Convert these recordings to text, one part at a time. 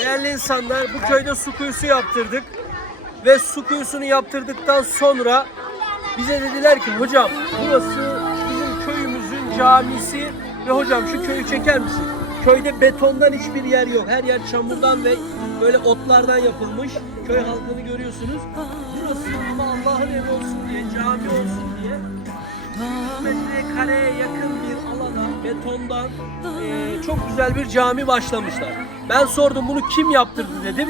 Değerli insanlar bu köyde su kuyusu yaptırdık. Ve su kuyusunu yaptırdıktan sonra bize dediler ki hocam burası bizim köyümüzün camisi ve hocam şu köyü çeker misin? Köyde betondan hiçbir yer yok. Her yer çamurdan ve böyle otlardan yapılmış. Köy halkını görüyorsunuz. Burası ama Allah'ın evi olsun diye, cami olsun diye 100 metrekareye yakın bir alana betondan eee, çok güzel bir cami başlamışlar. Ben sordum bunu kim yaptırdı dedim.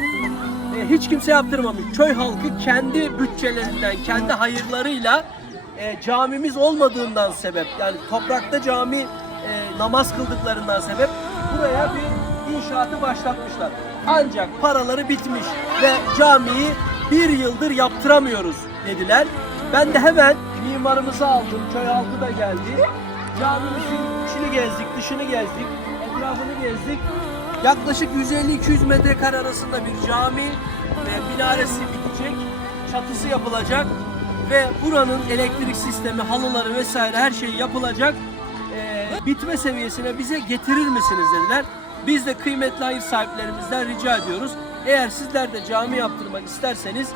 E, hiç kimse yaptırmamış. Köy halkı kendi bütçelerinden, kendi hayırlarıyla e, camimiz olmadığından sebep yani toprakta cami e, namaz kıldıklarından sebep buraya bir inşaatı başlatmışlar. Ancak paraları bitmiş ve camiyi bir yıldır yaptıramıyoruz dediler. Ben de hemen mimarımızı aldım, köy halkı da geldi. Camimizin içini gezdik, dışını gezdik, etrafını gezdik. Yaklaşık 150-200 metrekare arasında bir cami ve minaresi bitecek, çatısı yapılacak ve buranın elektrik sistemi, halıları vesaire her şey yapılacak. Ee, bitme seviyesine bize getirir misiniz dediler. Biz de kıymetli hayır sahiplerimizden rica ediyoruz. Eğer sizler de cami yaptırmak isterseniz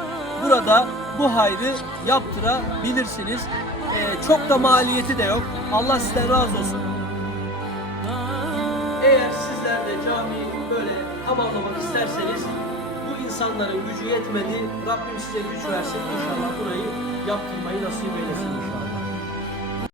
burada bu hayrı yaptırabilirsiniz. Ee, çok da maliyeti de yok. Allah sizden razı olsun. Tamamlamak isterseniz bu insanların gücü yetmedi. Rabbim size güç versin. İnşallah burayı yaptırmayı nasip eylesin.